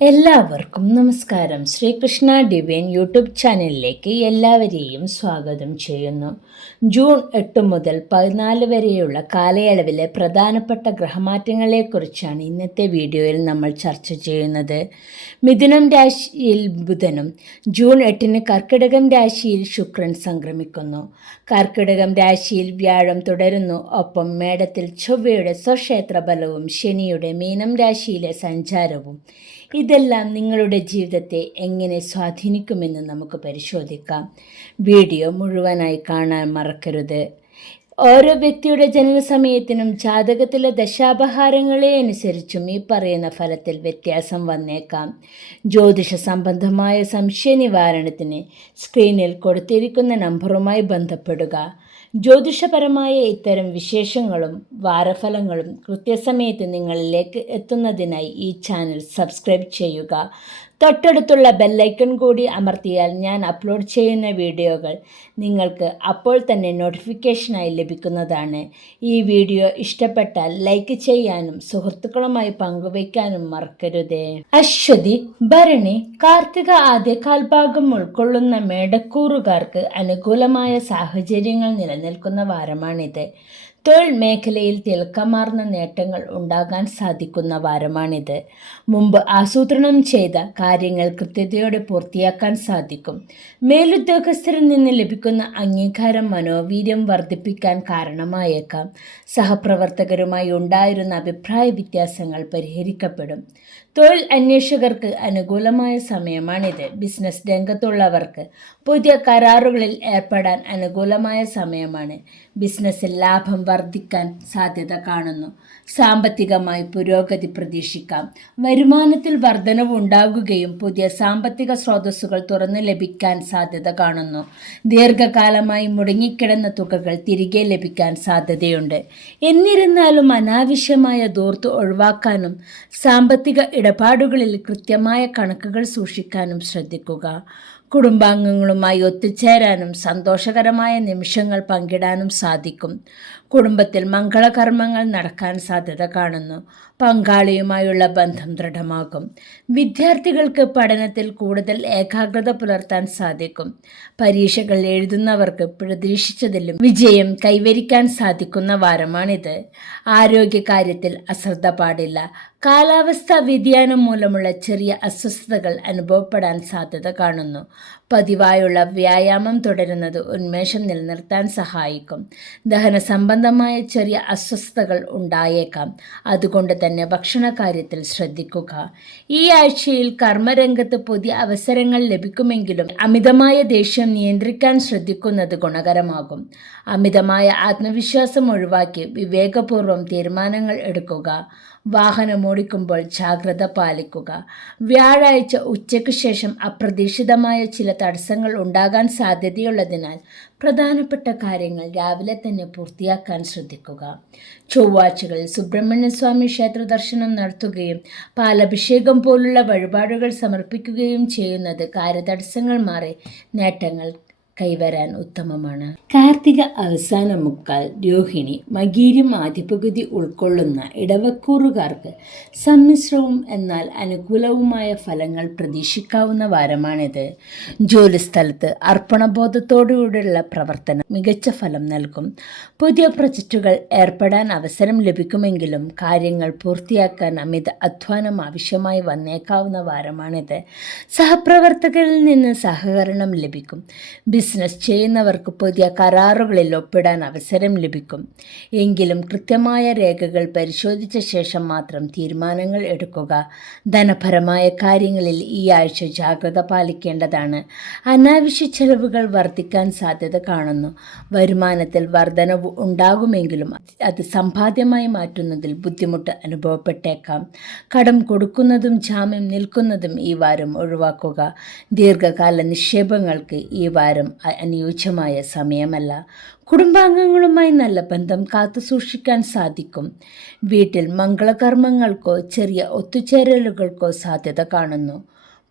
എല്ലാവർക്കും നമസ്കാരം. Sreekrishna divine YouTube ചാനലിലേക്ക് എല്ലാവരെയും സ്വാഗതം ചെയ്യുന്നു. ജൂൺ 8 മുതൽ 14 വരെയുള്ള കാലയളവിലെ പ്രധാനപ്പെട്ട ഗ്രഹമാറ്റങ്ങളെക്കുറിച്ചാണ് ഇന്നത്തെ വീഡിയോയിൽ നമ്മൾ ചർച്ച ചെയ്യുന്നത്. മിഥുനം രാശിയിൽ ബുധനും ജൂൺ 8 കർക്കിടകം രാശിയിൽ ശുക്രൻ സംക്രമിക്കുന്നു. കർക്കിടകം രാശിയിൽ വ്യാഴം തുടരുന്നു. ഒപ്പം മേടത്തിൽ ചൊവ്വയുടെ സ്വക്ഷേത്ര ബലവും ശനിയുടെ മീനം രാശിയിലെ സഞ്ചാരവും ഇതെല്ലാം നിങ്ങളുടെ ജീവിതത്തെ എങ്ങനെ സ്വാധീനിക്കുമെന്ന് നമുക്ക് പരിശോധിക്കാം. വീഡിയോ മുഴുവനായി കാണാൻ മറക്കരുത്. ഓരോ വ്യക്തിയുടെ ജനനസമയത്തിനും ജാതകത്തിലെ ദശാപഹാരങ്ങളെ അനുസരിച്ചും ഈ പറയുന്ന ഫലത്തിൽ വ്യത്യാസം വന്നേക്കാം. ജ്യോതിഷ സംബന്ധമായ സംശയ നിവാരണത്തിന് സ്ക്രീനിൽ കൊടുത്തിരിക്കുന്ന നമ്പറുമായി ബന്ധപ്പെടുക. ജ്യോതിഷപരമായ ഇത്തരം വിശേഷങ്ങളും വാരഫലങ്ങളും കൃത്യസമയത്ത് നിങ്ങളിലേക്ക് എത്തുന്നതിനായി ഈ ചാനൽ സബ്സ്ക്രൈബ് ചെയ്യുക. തൊട്ടടുത്തുള്ള ബെല്ലൈക്കൺ കൂടി അമർത്തിയാൽ ഞാൻ അപ്ലോഡ് ചെയ്യുന്ന വീഡിയോകൾ നിങ്ങൾക്ക് അപ്പോൾ തന്നെ നോട്ടിഫിക്കേഷനായി ലഭിക്കുന്നതാണ്. ഈ വീഡിയോ ഇഷ്ടപ്പെട്ടാൽ ലൈക്ക് ചെയ്യാനും സുഹൃത്തുക്കളുമായി പങ്കുവയ്ക്കാനും മറക്കരുതേ. അശ്വതി, ഭരണി, കാർത്തിക ആദ്യ കാൽഭാഗം ഉൾക്കൊള്ളുന്ന മേടക്കൂറുകാർക്ക് അനുകൂലമായ സാഹചര്യങ്ങൾ നിലനിൽക്കുന്ന വാരമാണിത്. തൊഴിൽ മേഖലയിൽ തിളക്കമാർന്ന നേട്ടങ്ങൾ ഉണ്ടാകാൻ സാധിക്കുന്ന വാരമാണിത്. മുമ്പ് ആസൂത്രണം ചെയ്ത കാര്യങ്ങൾ കൃത്യതയോടെ പൂർത്തിയാക്കാൻ സാധിക്കും. മേലുദ്യോഗസ്ഥരിൽ നിന്ന് ലഭിക്കുന്ന അംഗീകാരം മനോവീര്യം വർദ്ധിപ്പിക്കാൻ കാരണമായേക്കാം. സഹപ്രവർത്തകരുമായി ഉണ്ടായിരുന്ന അഭിപ്രായ വ്യത്യാസങ്ങൾ പരിഹരിക്കപ്പെടും. തൊഴിൽ അന്വേഷകർക്ക് അനുകൂലമായ സമയമാണിത്. ബിസിനസ് രംഗത്തുള്ളവർക്ക് പുതിയ കരാറുകളിൽ ഏർപ്പെടാൻ അനുകൂലമായ സമയമാണ്. ബിസിനസ്സിൽ ലാഭം വർദ്ധിക്കാൻ സാധ്യത കാണുന്നു. സാമ്പത്തികമായി പുരോഗതി പ്രതീക്ഷിക്കാം. വരുമാനത്തിൽ വർധനവ് ഉണ്ടാകുകയും പുതിയ സാമ്പത്തിക സ്രോതസ്സുകൾ തുറന്നു ലഭിക്കാൻ സാധ്യത കാണുന്നു. ദീർഘകാലമായി മുടങ്ങിക്കിടന്ന തുകകൾ തിരികെ ലഭിക്കാൻ സാധ്യതയുണ്ട്. എന്നിരുന്നാലും അനാവശ്യമായ ധൂർത്ത് ഒഴിവാക്കാനും സാമ്പത്തിക ഇടപാടുകളിൽ കൃത്യമായ കണക്കുകൾ സൂക്ഷിക്കാനും ശ്രദ്ധിക്കുക. കുടുംബാംഗങ്ങളുമായി ഒത്തുചേരാനും സന്തോഷകരമായ നിമിഷങ്ങൾ പങ്കിടാനും സാധിക്കും. കുടുംബത്തിൽ മംഗളകർമ്മങ്ങൾ നടക്കാൻ സാധ്യത കാണുന്നു. പങ്കാളിയുമായുള്ള ബന്ധം ദൃഢമാകും. വിദ്യാർത്ഥികൾക്ക് പഠനത്തിൽ കൂടുതൽ ഏകാഗ്രത പുലർത്താൻ സാധിക്കും. പരീക്ഷകൾ എഴുതുന്നവർക്ക് പ്രതീക്ഷിച്ചതിലും വിജയം കൈവരിക്കാൻ സാധിക്കുന്ന വാരമാണിത്. ആരോഗ്യകാര്യത്തിൽ അശ്രദ്ധ പാടില്ല. കാലാവസ്ഥാ വ്യതിയാനം മൂലമുള്ള ചെറിയ അസ്വസ്ഥതകൾ അനുഭവപ്പെടാൻ സാധ്യത കാണുന്നു. പതിവായുള്ള വ്യായാമം തുടരുന്നത് ഉന്മേഷം നിലനിർത്താൻ സഹായിക്കും. ദഹന സംബന്ധമായ ചെറിയ അസ്വസ്ഥതകൾ ഉണ്ടായേക്കാം. അതുകൊണ്ട് തന്നെ ഭക്ഷണകാര്യത്തിൽ ശ്രദ്ധിക്കുക. ഈ ആഴ്ചയിൽ കർമ്മരംഗത്ത് പുതിയ അവസരങ്ങൾ ലഭിക്കുമെങ്കിലും അമിതമായ ദേഷ്യം നിയന്ത്രിക്കാൻ ശ്രദ്ധിക്കുന്നത് ഗുണകരമാകും. അമിതമായ ആത്മവിശ്വാസം ഒഴിവാക്കി വിവേകപൂർവ്വം തീരുമാനങ്ങൾ എടുക്കുക. വാഹനമോടിക്കുമ്പോൾ ജാഗ്രത പാലിക്കുക. വ്യാഴാഴ്ച ഉച്ചയ്ക്ക് ശേഷം അപ്രതീക്ഷിതമായ ചില തടസ്സങ്ങൾ ഉണ്ടാകാൻ സാധ്യതയുള്ളതിനാൽ പ്രധാനപ്പെട്ട കാര്യങ്ങൾ രാവിലെ തന്നെ പൂർത്തിയാക്കാൻ ശ്രദ്ധിക്കുക. ചൊവ്വാഴ്ചകളിൽ സുബ്രഹ്മണ്യ സ്വാമി ക്ഷേത്ര ദർശനം നടത്തുകയും പാലഭിഷേകം പോലുള്ള വഴിപാടുകൾ സമർപ്പിക്കുകയും ചെയ്യുന്നത് കാര്യതടസ്സങ്ങൾ മാറി നേട്ടങ്ങൾ കൈവരാൻ ഉത്തമമാണ്. കാർത്തിക അവസാന മുക്കാൽ, രോഹിണി, മകീരം ആദ്യപകുതി ഉൾക്കൊള്ളുന്ന ഇടവക്കൂറുകാർക്ക് സമ്മിശ്രവും എന്നാൽ അനുകൂലവുമായ ഫലങ്ങൾ പ്രതീക്ഷിക്കാവുന്ന വാരമാണിത്. ജോലിസ്ഥലത്ത് അർപ്പണബോധത്തോടുകൂടിയുള്ള പ്രവർത്തനം മികച്ച ഫലം നൽകും. പുതിയ പ്രൊജക്റ്റുകൾ ഏർപ്പെടാൻ അവസരം ലഭിക്കുമെങ്കിലും കാര്യങ്ങൾ പൂർത്തിയാക്കാൻ അമിത അധ്വാനം ആവശ്യമായി വന്നേക്കാവുന്ന വാരമാണിത്. സഹപ്രവർത്തകരിൽ നിന്ന് സഹകരണം ലഭിക്കും. ബിസിനസ് ചെയ്യുന്നവർക്ക് പുതിയ കരാറുകളിൽ ഒപ്പിടാൻ അവസരം ലഭിക്കും. എങ്കിലും കൃത്യമായ രേഖകൾ പരിശോധിച്ച ശേഷം മാത്രം തീരുമാനങ്ങൾ എടുക്കുക. ധനപരമായ കാര്യങ്ങളിൽ ഈ ആഴ്ച ജാഗ്രത പാലിക്കേണ്ടതാണ്. അനാവശ്യ ചെലവുകൾ വർദ്ധിക്കാൻ സാധ്യത കാണുന്നു. വരുമാനത്തിൽ വർധനവ് ഉണ്ടാകുമെങ്കിലും അത് സമ്പാദ്യമായി മാറ്റുന്നതിൽ ബുദ്ധിമുട്ട് അനുഭവപ്പെട്ടേക്കാം. കടം കൊടുക്കുന്നതും ജാമ്യം നിൽക്കുന്നതും ഈ വാരം ഒഴിവാക്കുക. ദീർഘകാല നിക്ഷേപങ്ങൾക്ക് ഈ വാരം അനുയോജ്യമായ സമയമല്ല. കുടുംബാംഗങ്ങളുമായി നല്ല ബന്ധം കാത്തുസൂക്ഷിക്കാൻ സാധിക്കും. വീട്ടിൽ മംഗളകർമ്മങ്ങൾക്കോ ചെറിയ ഒത്തുചേരലുകൾക്കോ സാധ്യത കാണുന്നു.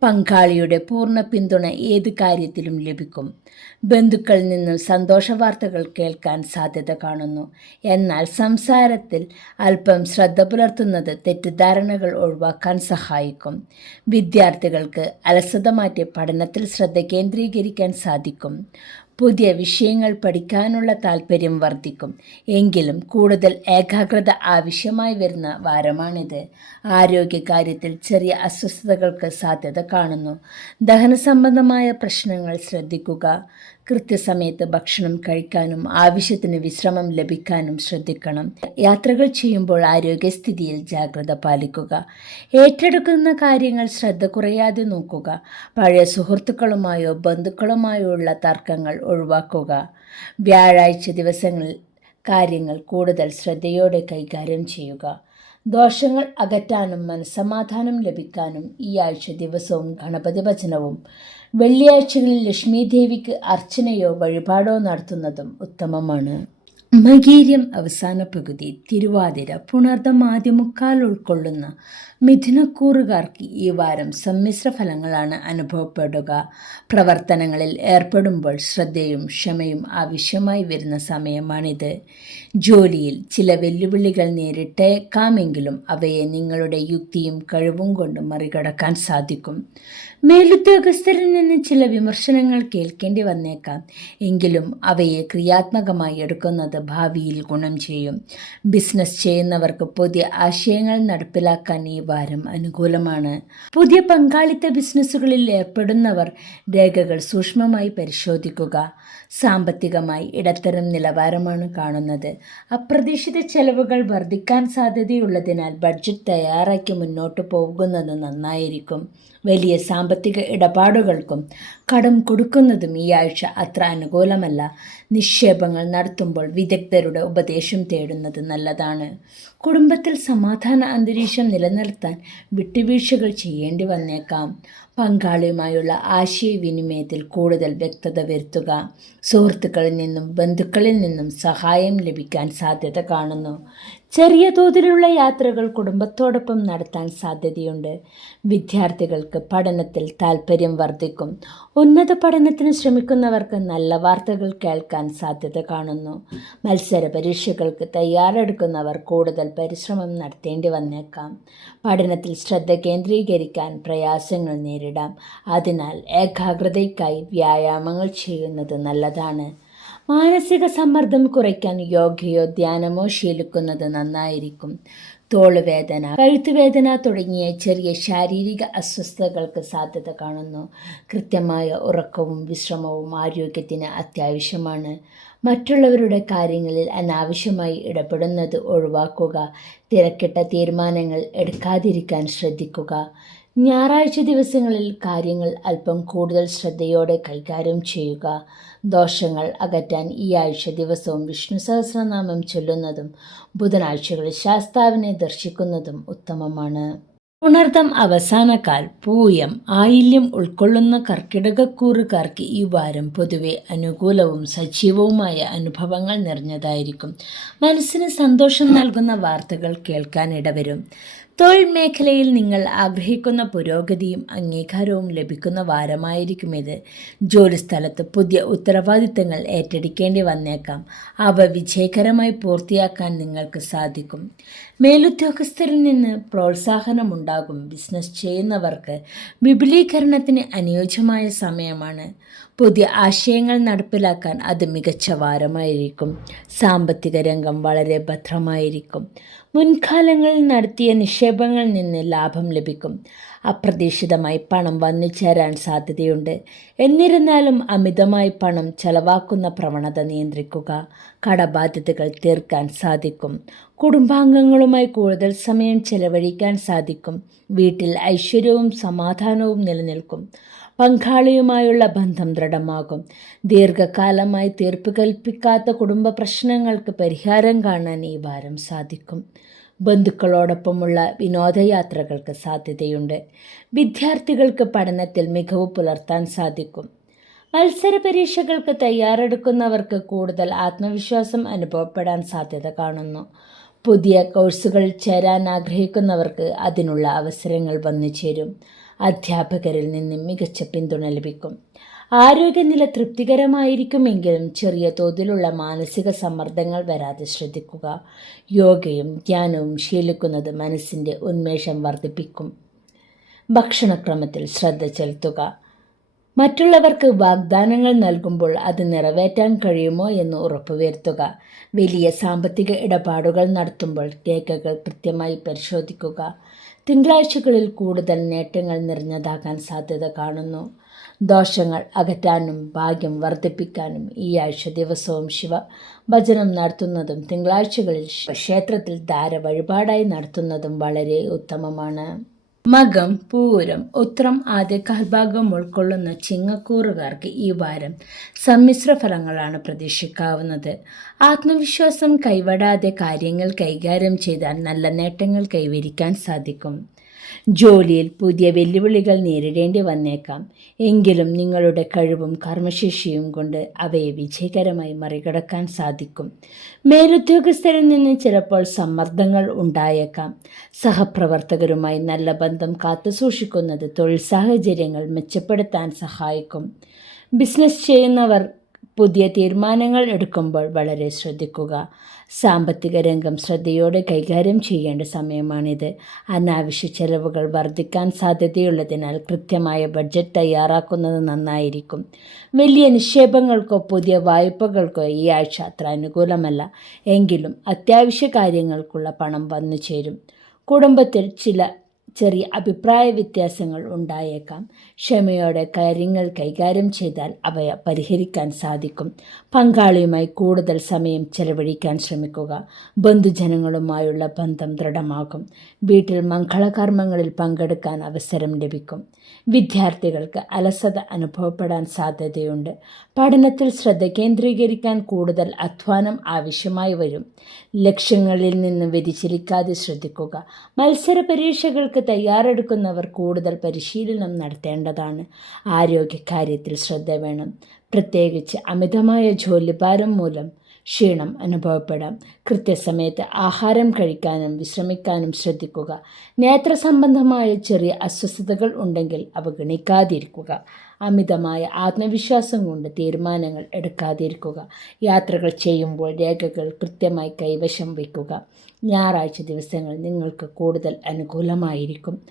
പങ്കാളിയുടെ പൂർണ്ണ പിന്തുണ ഏത് കാര്യത്തിലും ലഭിക്കും. ബന്ധുക്കളിൽ നിന്നും സന്തോഷ വാർത്തകൾ കേൾക്കാൻ സാധ്യത കാണുന്നു. എന്നാൽ സംസാരത്തിൽ അല്പം ശ്രദ്ധ പുലർത്തുന്നത് തെറ്റിദ്ധാരണകൾ ഒഴിവാക്കാൻ സഹായിക്കും. വിദ്യാർത്ഥികൾക്ക് അലസത മാറ്റി പഠനത്തിൽ ശ്രദ്ധ കേന്ദ്രീകരിക്കാൻ സാധിക്കും. പുതിയ വിഷയങ്ങൾ പഠിക്കാനുള്ള താല്പര്യം വർദ്ധിക്കും. എങ്കിലും കൂടുതൽ ഏകാഗ്രത ആവശ്യമായി വരുന്ന വാരമാണിത്. ആരോഗ്യകാര്യത്തിൽ ചെറിയ അസ്വസ്ഥതകൾക്ക് സാധ്യത കാണുന്നു. ദഹന സംബന്ധമായ പ്രശ്നങ്ങൾ ശ്രദ്ധിക്കുക. കൃത്യസമയത്ത് ഭക്ഷണം കഴിക്കാനും ആവശ്യത്തിന് വിശ്രമം ലഭിക്കാനും ശ്രദ്ധിക്കണം. യാത്രകൾ ചെയ്യുമ്പോൾ ആരോഗ്യസ്ഥിതിയിൽ ജാഗ്രത പാലിക്കുക. ഏറ്റെടുക്കുന്ന കാര്യങ്ങൾ ശ്രദ്ധ കുറയാതെ നോക്കുക. പഴയ സുഹൃത്തുക്കളുമായോ ബന്ധുക്കളുമായോ ഉള്ള തർക്കങ്ങൾ ഒഴിവാക്കുക. വ്യാഴാഴ്ച ദിവസങ്ങളിൽ കാര്യങ്ങൾ കൂടുതൽ ശ്രദ്ധയോടെ കൈകാര്യം ചെയ്യുക. ദോഷങ്ങൾ അകറ്റാനും മനസ്സമാധാനം ലഭിക്കാനും ഈ ആഴ്ച ദിവസവും ഗണപതി ഭജനവും വെള്ളിയാഴ്ചകളിൽ ലക്ഷ്മി ദേവിക്ക് അർച്ചനയോ വഴിപാടോ നടത്തുന്നതും ഉത്തമമാണ്. മകീര്യം അവസാന പകുതി, തിരുവാതിര, പുണർദം ആദ്യമുക്കാൽ ഉൾക്കൊള്ളുന്ന മിഥുനക്കൂറുകാർക്ക് ഈ വാരം സമ്മിശ്ര ഫലങ്ങളാണ് അനുഭവപ്പെടുക. പ്രവർത്തനങ്ങളിൽ ഏർപ്പെടുമ്പോൾ ശ്രദ്ധയും ക്ഷമയും ആവശ്യമായി വരുന്ന സമയമാണിത്. ജോലിയിൽ ചില വെല്ലുവിളികൾ നേരിട്ടേക്കാമെങ്കിലും അവയെ നിങ്ങളുടെ യുക്തിയും കഴിവും കൊണ്ട് മറികടക്കാൻ സാധിക്കും. മേലുദ്യോഗസ്ഥരിൽ നിന്ന് ചില വിമർശനങ്ങൾ കേൾക്കേണ്ടി വന്നേക്കാം. എങ്കിലും അവയെ ക്രിയാത്മകമായി എടുക്കുന്നത് ഭാവിയിൽ ഗുണം ചെയ്യും. ബിസിനസ് ചെയ്യുന്നവർക്ക് പുതിയ ആശയങ്ങൾ നടപ്പിലാക്കാൻ ഈ വാരം അനുകൂലമാണ്. പുതിയ പങ്കാളിത്ത ബിസിനസ്സുകളിൽ ഏർപ്പെടുന്നവർ രേഖകൾ സൂക്ഷ്മമായി പരിശോധിക്കുക. സാമ്പത്തികമായി ഇടത്തരം നിലവാരമാണ് കാണുന്നത്. അപ്രതീക്ഷിത ചെലവുകൾ വർദ്ധിക്കാൻ സാധ്യതയുള്ളതിനാൽ ബഡ്ജറ്റ് തയ്യാറാക്കി മുന്നോട്ട് പോകുന്നത് നന്നായിരിക്കും. വലിയ സാമ്പത്തിക ഇടപാടുകൾക്കും കടം കൊടുക്കുന്നതും ഈ ആഴ്ച അത്ര അനുകൂലമല്ല. നിക്ഷേപങ്ങൾ നടത്തുമ്പോൾ വിദഗ്ധരുടെ ഉപദേശം തേടുന്നത് നല്ലതാണ്. കുടുംബത്തിൽ സമാധാന അന്തരീക്ഷം നിലനിർത്താൻ വിട്ടുവീഴ്ചകൾ ചെയ്യേണ്ടി വന്നേക്കാം. പങ്കാളിയുമായുള്ള ആശയവിനിമയത്തിൽ കൂടുതൽ വ്യക്തത വരുത്തുക. സുഹൃത്തുക്കളിൽ നിന്നും ബന്ധുക്കളിൽ നിന്നും സഹായം ലഭിക്കാൻ സാധ്യത കാണുന്നു. ചെറിയ തോതിലുള്ള യാത്രകൾ കുടുംബത്തോടൊപ്പം നടത്താൻ സാധ്യതയുണ്ട്. വിദ്യാർത്ഥികൾക്ക് പഠനത്തിൽ താൽപ്പര്യം വർദ്ധിക്കും. ഉന്നത പഠനത്തിന് ശ്രമിക്കുന്നവർക്ക് നല്ല വാർത്തകൾ കേൾക്കാൻ സാധ്യത കാണുന്നു. മത്സര പരീക്ഷകൾക്ക് തയ്യാറെടുക്കുന്നവർ കൂടുതൽ പരിശ്രമം നടത്തേണ്ടി വന്നേക്കാം. പഠനത്തിൽ ശ്രദ്ധ കേന്ദ്രീകരിക്കാൻ പ്രയാസങ്ങൾ നേരിടാം. അതിനാൽ ഏകാഗ്രതയ്ക്കായി വ്യായാമങ്ങൾ ചെയ്യുന്നത് നല്ലതാണ്. മാനസിക സമ്മർദ്ദം കുറയ്ക്കാൻ യോഗയോ ധ്യാനമോ ശീലിക്കുന്നത് നന്നായിരിക്കും. തോളുവേദന, കഴുത്തുവേദന തുടങ്ങിയ ചെറിയ ശാരീരിക അസ്വസ്ഥതകൾക്ക് സാധ്യത കാണുന്നു. കൃത്യമായ ഉറക്കവും വിശ്രമവും ആരോഗ്യത്തിന് അത്യാവശ്യമാണ്. മറ്റുള്ളവരുടെ കാര്യങ്ങളിൽ അനാവശ്യമായി ഇടപെടുന്നത് ഒഴിവാക്കുക. തിരക്കിട്ട തീരുമാനങ്ങൾ എടുക്കാതിരിക്കാൻ ശ്രദ്ധിക്കുക. ഞായറാഴ്ച ദിവസങ്ങളിൽ കാര്യങ്ങൾ അല്പം കൂടുതൽ ശ്രദ്ധയോടെ കൈകാര്യം ചെയ്യുക. ദോഷങ്ങൾ അകറ്റാൻ ഈ ആഴ്ച ദിവസവും വിഷ്ണു സഹസ്രനാമം ചൊല്ലുന്നതും ബുധനാഴ്ചകളിൽ ശാസ്താവിനെ ദർശിക്കുന്നതും ഉത്തമമാണ്. പുണർദം അവസാനക്കാൽ, പൂയം, ആയില്യം ഉൾക്കൊള്ളുന്ന കർക്കിടകക്കൂറുകാർക്ക് ഈ വാരം പൊതുവെ അനുകൂലവും സജീവവുമായ അനുഭവങ്ങൾ നിറഞ്ഞതായിരിക്കും. മനസ്സിന് സന്തോഷം നൽകുന്ന വാർത്തകൾ കേൾക്കാൻ ഇടവരും. തൊഴിൽ മേഖലയിൽ നിങ്ങൾ ആഗ്രഹിക്കുന്ന പുരോഗതിയും അംഗീകാരവും ലഭിക്കുന്ന വാരമായിരിക്കും ഇത്. ജോലിസ്ഥലത്ത് പുതിയ ഉത്തരവാദിത്തങ്ങൾ ഏറ്റെടുക്കേണ്ടി വന്നേക്കാം. അവ വിജയകരമായി പൂർത്തിയാക്കാൻ നിങ്ങൾക്ക് സാധിക്കും. മേലുദ്യോഗസ്ഥരിൽ നിന്ന് പ്രോത്സാഹനമുണ്ടാകും. ബിസിനസ് ചെയ്യുന്നവർക്ക് വിപുലീകരണത്തിന് അനുയോജ്യമായ സമയമാണ്. പുതിയ ആശയങ്ങൾ നടപ്പിലാക്കാൻ അത് മികച്ച വാരമായിരിക്കും. സാമ്പത്തിക രംഗം വളരെ ഭദ്രമായിരിക്കും. മുൻകാലങ്ങളിൽ നടത്തിയ നിക്ഷേപങ്ങളിൽ നിന്ന് ലാഭം ലഭിക്കും. അപ്രതീക്ഷിതമായി പണം വന്നു ചേരാൻ സാധ്യതയുണ്ട്. എന്നിരുന്നാലും അമിതമായി പണം ചെലവാക്കുന്ന പ്രവണത നിയന്ത്രിക്കുക. കടബാധ്യതകൾ തീർക്കാൻ സാധിക്കും. കുടുംബാംഗങ്ങളുമായി കൂടുതൽ സമയം ചെലവഴിക്കാൻ സാധിക്കും. വീട്ടിൽ ഐശ്വര്യവും സമാധാനവും നിലനിൽക്കും. പങ്കാളിയുമായുള്ള ബന്ധം ദൃഢമാകും. ദീർഘകാലമായി തീർപ്പ് കൽപ്പിക്കാത്ത കുടുംബ പ്രശ്നങ്ങൾക്ക് പരിഹാരം കാണാൻ ഈ വാരം സാധിക്കും. ബന്ധുക്കളോടൊപ്പമുള്ള വിനോദയാത്രകൾക്ക് സാധ്യതയുണ്ട്. വിദ്യാർത്ഥികൾക്ക് പഠനത്തിൽ മികവ് പുലർത്താൻ സാധിക്കും. മത്സര പരീക്ഷകൾക്ക് തയ്യാറെടുക്കുന്നവർക്ക് കൂടുതൽ ആത്മവിശ്വാസം അനുഭവപ്പെടാൻ സാധ്യത കാണുന്നു. പുതിയ കോഴ്സുകളിൽ ചേരാൻ ആഗ്രഹിക്കുന്നവർക്ക് അതിനുള്ള അവസരങ്ങൾ വന്നു ചേരും. അധ്യാപകരിൽ നിന്നും മികച്ച പിന്തുണ ലഭിക്കും. ആരോഗ്യനില തൃപ്തികരമായിരിക്കുമെങ്കിലും ചെറിയ തോതിലുള്ള മാനസിക സമ്മർദ്ദങ്ങൾ വരാതെ ശ്രദ്ധിക്കുക. യോഗയും ധ്യാനവും ശീലിക്കുന്നത് മനസ്സിൻ്റെ ഉന്മേഷം വർദ്ധിപ്പിക്കും. ഭക്ഷണക്രമത്തിൽ ശ്രദ്ധ ചെലുത്തുക. മറ്റുള്ളവർക്ക് വാഗ്ദാനങ്ങൾ നൽകുമ്പോൾ അത് നിറവേറ്റാൻ കഴിയുമോ എന്ന് ഉറപ്പുവരുത്തുക. വലിയ സാമ്പത്തിക ഇടപാടുകൾ നടത്തുമ്പോൾ രേഖകൾ കൃത്യമായി പരിശോധിക്കുക. തിങ്കളാഴ്ചകളിൽ കൂടുതൽ നേട്ടങ്ങൾ നിറഞ്ഞതാകാൻ സാധ്യത കാണുന്നു. ദോഷങ്ങൾ അകറ്റാനും ഭാഗ്യം വർദ്ധിപ്പിക്കാനും ഈ ആഴ്ച ദിവസവും ശിവഭജനം നടത്തുന്നതും തിങ്കളാഴ്ചകളിൽ ക്ഷേത്രത്തിൽ ധാര വഴിപാടായി നടത്തുന്നതും വളരെ ഉത്തമമാണ്. മകം, പൂരം, ഉത്രം ആദ്യ കാൽഭാഗം ഉൾക്കൊള്ളുന്ന ചിങ്ങക്കൂറുകാർക്ക് ഈ വാരം സമ്മിശ്ര ഫലങ്ങളാണ് പ്രതീക്ഷിക്കാവുന്നത്. ആത്മവിശ്വാസം കൈവിടാതെ കാര്യങ്ങൾ കൈകാര്യം ചെയ്താൽ നല്ല നേട്ടങ്ങൾ കൈവരിക്കാൻ സാധിക്കും. ജോലിയിൽ പുതിയ വെല്ലുവിളികൾ നേരിടേണ്ടി വന്നേക്കാം. എങ്കിലും നിങ്ങളുടെ കഴിവും കർമ്മശേഷിയും കൊണ്ട് അവയെ വിജയകരമായി മറികടക്കാൻ സാധിക്കും. മേലുദ്യോഗസ്ഥരിൽ നിന്ന് ചിലപ്പോൾ സമ്മർദ്ദങ്ങൾ ഉണ്ടായേക്കാം. സഹപ്രവർത്തകരുമായി നല്ല ബന്ധം കാത്തുസൂക്ഷിക്കുന്നത് തൊഴിൽ സാഹചര്യങ്ങൾ മെച്ചപ്പെടുത്താൻ സഹായിക്കും. ബിസിനസ് ചെയ്യുന്നവർ പുതിയ തീരുമാനങ്ങൾ എടുക്കുമ്പോൾ വളരെ ശ്രദ്ധിക്കുക. സാമ്പത്തിക രംഗം ശ്രദ്ധയോടെ കൈകാര്യം ചെയ്യേണ്ട സമയമാണിത്. അനാവശ്യ ചെലവുകൾ വർദ്ധിക്കാൻ സാധ്യതയുള്ളതിനാൽ കൃത്യമായ ബഡ്ജറ്റ് തയ്യാറാക്കുന്നത് നന്നായിരിക്കും. വലിയ നിക്ഷേപങ്ങൾക്കോ പുതിയ വായ്പകൾക്കോ ഈ ആഴ്ച അത്ര അനുകൂലമല്ല. എങ്കിലും അത്യാവശ്യ കാര്യങ്ങൾക്കുള്ള പണം വന്നു ചേരും. കുടുംബത്തിൽ ചില ചെറിയ അഭിപ്രായ വ്യത്യാസങ്ങൾ ഉണ്ടായേക്കാം. ക്ഷമയോടെ കാര്യങ്ങൾ കൈകാര്യം ചെയ്താൽ അവയെ പരിഹരിക്കാൻ സാധിക്കും. പങ്കാളിയുമായി കൂടുതൽ സമയം ചെലവഴിക്കാൻ ശ്രമിക്കുക. ബന്ധുജനങ്ങളുമായുള്ള ബന്ധം ദൃഢമാകും. വീട്ടിൽ മംഗളകർമ്മങ്ങളിൽ പങ്കെടുക്കാൻ അവസരം ലഭിക്കും. വിദ്യാർത്ഥികൾക്ക് അലസത അനുഭവപ്പെടാൻ സാധ്യതയുണ്ട്. പഠനത്തിൽ ശ്രദ്ധ കേന്ദ്രീകരിക്കാൻ കൂടുതൽ അധ്വാനം ആവശ്യമായി വരും. ലക്ഷ്യങ്ങളിൽ നിന്ന് വ്യതിചലിക്കാതെ ശ്രദ്ധിക്കുക. മത്സര പരീക്ഷകൾക്ക് തയ്യാറെടുക്കുന്നവർ കൂടുതൽ പരിശീലനം നടത്തേണ്ടതാണ്. ആരോഗ്യകാര്യത്തിൽ ശ്രദ്ധ വേണം. പ്രത്യേകിച്ച് അമിതമായ ജോലിഭാരം മൂലം ക്ഷീണം അനുഭവപ്പെടാം. കൃത്യസമയത്ത് ആഹാരം കഴിക്കാനും വിശ്രമിക്കാനും ശ്രദ്ധിക്കുക. നേത്ര സംബന്ധമായ ചെറിയ അസ്വസ്ഥതകൾ ഉണ്ടെങ്കിൽ അവഗണിക്കാതിരിക്കുക. അമിതമായ ആത്മവിശ്വാസം കൊണ്ട് തീരുമാനങ്ങൾ എടുക്കാതിരിക്കുക. യാത്രകൾ ചെയ്യുമ്പോൾ രേഖകൾ കൃത്യമായി കൈവശം വയ്ക്കുക. ഞായറാഴ്ച ദിവസങ്ങൾ നിങ്ങൾക്ക് കൂടുതൽ അനുകൂലമായിരിക്കും.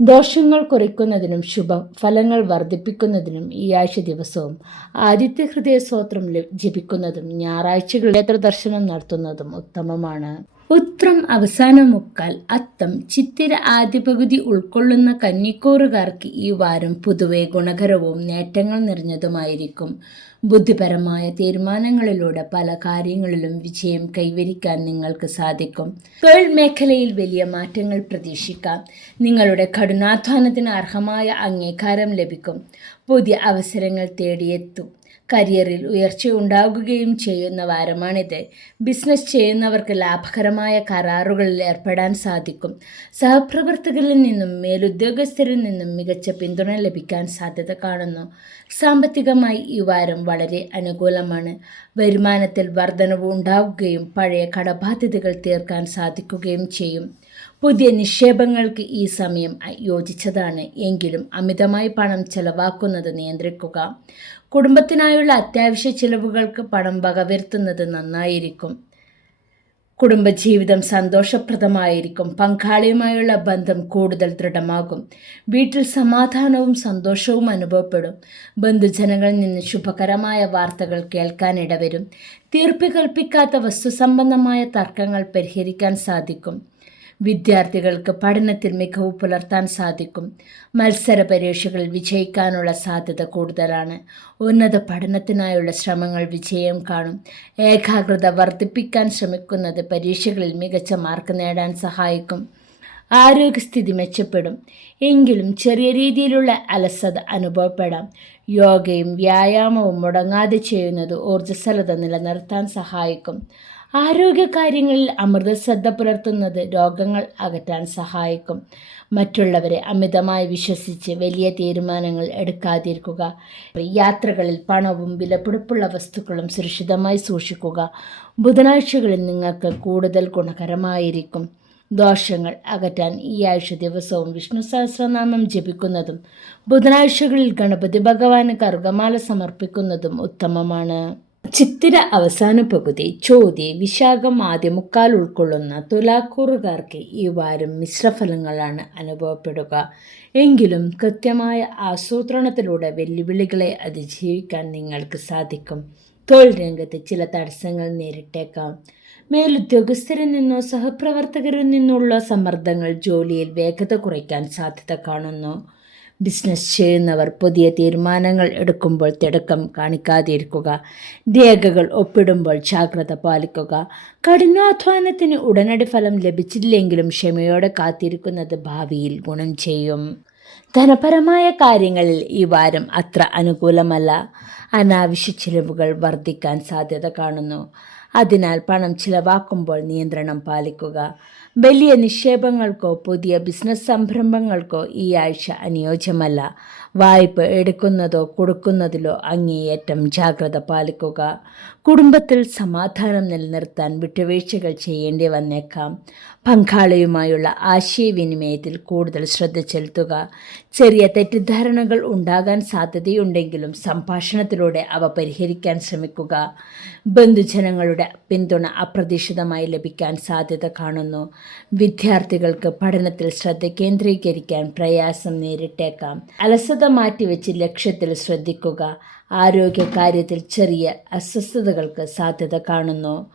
ദോഷങ്ങൾ കുറയ്ക്കുന്നതിനും ശുഭഫലങ്ങൾ വർദ്ധിപ്പിക്കുന്നതിനും ഈ ആഴ്ച ദിവസവും ആദിത്യ ഹൃദയ സ്തോത്രം ജപിക്കുന്നതും ഞായറാഴ്ചകൾ ക്ഷേത്ര ദർശനം നടത്തുന്നതും ഉത്തമമാണ്. ഉത്രം അവസാന മുക്കാൽ, അത്തം, ചിത്തിര ആദ്യ പകുതി ഉൾക്കൊള്ളുന്ന കന്നിക്കൂറുകാർക്ക് ഈ വാരം പൊതുവെ ഗുണകരവും നേട്ടങ്ങൾ നിറഞ്ഞതുമായിരിക്കും. ബുദ്ധിപരമായ തീരുമാനങ്ങളിലൂടെ പല കാര്യങ്ങളിലും വിജയം കൈവരിക്കാൻ നിങ്ങൾക്ക് സാധിക്കും. തൊഴിൽ മേഖലയിൽ വലിയ മാറ്റങ്ങൾ പ്രതീക്ഷിക്കാം. നിങ്ങളുടെ കഠിനാധ്വാനത്തിന് അർഹമായ അംഗീകാരം ലഭിക്കും. പുതിയ അവസരങ്ങൾ തേടിയെത്തും. കരിയറിൽ ഉയർച്ച ഉണ്ടാകുകയും ചെയ്യുന്ന വാരമാണിത്. ബിസിനസ് ചെയ്യുന്നവർക്ക് ലാഭകരമായ കരാറുകളിൽ ഏർപ്പെടാൻ സാധിക്കും. സഹപ്രവർത്തകരിൽ നിന്നും മേലുദ്യോഗസ്ഥരിൽ നിന്നും മികച്ച പിന്തുണ ലഭിക്കാൻ സാധ്യത കാണുന്നു. സാമ്പത്തികമായി ഈ വാരം വളരെ അനുകൂലമാണ്. വരുമാനത്തിൽ വർധനവ് ഉണ്ടാവുകയും പഴയ കടബാധ്യതകൾ തീർക്കാൻ സാധിക്കുകയും ചെയ്യും. പുതിയ നിക്ഷേപങ്ങൾക്ക് ഈ സമയം യോജിച്ചതാണ്. എങ്കിലും അമിതമായി പണം ചെലവാക്കുന്നത് നിയന്ത്രിക്കുക. കുടുംബത്തിനായുള്ള അത്യാവശ്യ ചിലവുകൾക്ക് പണം വകവരുത്തുന്നത് നന്നായിരിക്കും. കുടുംബജീവിതം സന്തോഷപ്രദമായിരിക്കും. പങ്കാളിയുമായുള്ള ബന്ധം കൂടുതൽ ദൃഢമാകും. വീട്ടിൽ സമാധാനവും സന്തോഷവും അനുഭവപ്പെടും. ബന്ധുജനങ്ങളിൽ നിന്ന് ശുഭകരമായ വാർത്തകൾ കേൾക്കാനിടവരും. തീർപ്പ് കൽപ്പിക്കാത്ത വസ്തുസംബന്ധമായ തർക്കങ്ങൾ പരിഹരിക്കാൻ സാധിക്കും. വിദ്യാർത്ഥികൾക്ക് പഠനത്തിൽ മികവ് പുലർത്താൻ സാധിക്കും. മത്സര പരീക്ഷകളിൽ വിജയിക്കാനുള്ള സാധ്യത കൂടുതലാണ്. ഉന്നത പഠനത്തിനായുള്ള ശ്രമങ്ങൾ വിജയം കാണും. ഏകാഗ്രത വർദ്ധിപ്പിക്കാൻ ശ്രമിക്കുന്നത് പരീക്ഷകളിൽ മികച്ച മാർക്ക് നേടാൻ സഹായിക്കും. ആരോഗ്യസ്ഥിതി മെച്ചപ്പെടും. എങ്കിലും ചെറിയ രീതിയിലുള്ള അലസത അനുഭവപ്പെടാം. യോഗയും വ്യായാമവും മുടങ്ങാതെ ചെയ്യുന്നത് ഊർജ്ജസ്വലത നിലനിർത്താൻ സഹായിക്കും. ആരോഗ്യകാര്യങ്ങളിൽ അമൃത ശ്രദ്ധ പുലർത്തുന്നത് രോഗങ്ങൾ അകറ്റാൻ സഹായിക്കും. മറ്റുള്ളവരെ അമിതമായി വിശ്വസിച്ച് വലിയ തീരുമാനങ്ങൾ എടുക്കാതിരിക്കുക. യാത്രകളിൽ പണവും വിലപിടിപ്പുള്ള വസ്തുക്കളും സുരക്ഷിതമായി സൂക്ഷിക്കുക. ബുധനാഴ്ചകളിൽ നിങ്ങൾക്ക് കൂടുതൽ ഗുണകരമായിരിക്കും. ദോഷങ്ങൾ അകറ്റാൻ ഈ ആഴ്ച ദിവസവും വിഷ്ണു സഹസ്രനാമം ജപിക്കുന്നതും ബുധനാഴ്ചകളിൽ ഗണപതി ഭഗവാന് കർഗമാല സമർപ്പിക്കുന്നതും ഉത്തമമാണ്. ചിത്തിര അവസാന പകുതി, ചോതി, വിശാഖം ആദ്യ മുക്കാൽ ഉൾക്കൊള്ളുന്ന തുലാക്കൂറുകാർക്ക് ഈ വാരം മിശ്രഫലങ്ങളാണ് അനുഭവപ്പെടുക. എങ്കിലും കൃത്യമായ ആസൂത്രണത്തിലൂടെ വെല്ലുവിളികളെ അതിജീവിക്കാൻ നിങ്ങൾക്ക് സാധിക്കും. തൊഴിൽ രംഗത്ത് ചില തടസ്സങ്ങൾ നേരിട്ടേക്കാം. മേലുദ്യോഗസ്ഥരിൽ നിന്നോ സഹപ്രവർത്തകരിൽ നിന്നുള്ള സമ്മർദ്ദങ്ങൾ ജോലിയിൽ വേഗത കുറയ്ക്കാൻ സാധ്യത കാണുന്നു. ബിസിനസ് ചെയ്യുന്നവർ പുതിയ തീരുമാനങ്ങൾ എടുക്കുമ്പോൾ തിടുക്കം കാണിക്കാതിരിക്കുക. രേഖകൾ ഒപ്പിടുമ്പോൾ ജാഗ്രത പാലിക്കുക. കഠിനാധ്വാനത്തിന് ഉടനടി ഫലം ലഭിച്ചില്ലെങ്കിലും ക്ഷമയോടെ കാത്തിരിക്കുന്നത് ഭാവിയിൽ ഗുണം ചെയ്യും. ധനപരമായ കാര്യങ്ങളിൽ ഈ വാരം അത്ര അനുകൂലമല്ല. അനാവശ്യ ചിലവുകൾ വർദ്ധിക്കാൻ സാധ്യത കാണുന്നു. അതിനാൽ പണം ചിലവാക്കുമ്പോൾ നിയന്ത്രണം പാലിക്കുക. വലിയ നിക്ഷേപങ്ങൾക്കോ പുതിയ ബിസിനസ് സംരംഭങ്ങൾക്കോ ഈ ആഴ്ച അനുയോജ്യമല്ല. വായ്പ എടുക്കുന്നതോ കൊടുക്കുന്നതിലോ അങ്ങേയറ്റം ജാഗ്രത പാലിക്കുക. കുടുംബത്തിൽ സമാധാനം നിലനിർത്താൻ വിട്ടുവീഴ്ചകൾ ചെയ്യേണ്ടി വന്നേക്കാം. പങ്കാളിയുമായുള്ള ആശയവിനിമയത്തിൽ കൂടുതൽ ശ്രദ്ധ ചെലുത്തുക. ചെറിയ തെറ്റിദ്ധാരണകൾ ഉണ്ടാകാൻ സാധ്യതയുണ്ടെങ്കിലും സംഭാഷണത്തിലൂടെ അവ പരിഹരിക്കാൻ ശ്രമിക്കുക. ബന്ധുജനങ്ങളുടെ പിന്തുണ അപ്രതീക്ഷിതമായി ലഭിക്കാൻ സാധ്യത കാണുന്നു. വിദ്യാർത്ഥികൾക്ക് പഠനത്തിൽ ശ്രദ്ധ കേന്ദ്രീകരിക്കാൻ പ്രയാസം നേരിട്ടേക്കാം. അലസത മാറ്റിവെച്ച് ലക്ഷ്യത്തിൽ ശ്രദ്ധിക്കുക. ആരോഗ്യകാര്യത്തിൽ ചെറിയ അസ്വസ്ഥതകൾക്ക് സാധ്യത കാണുന്നു.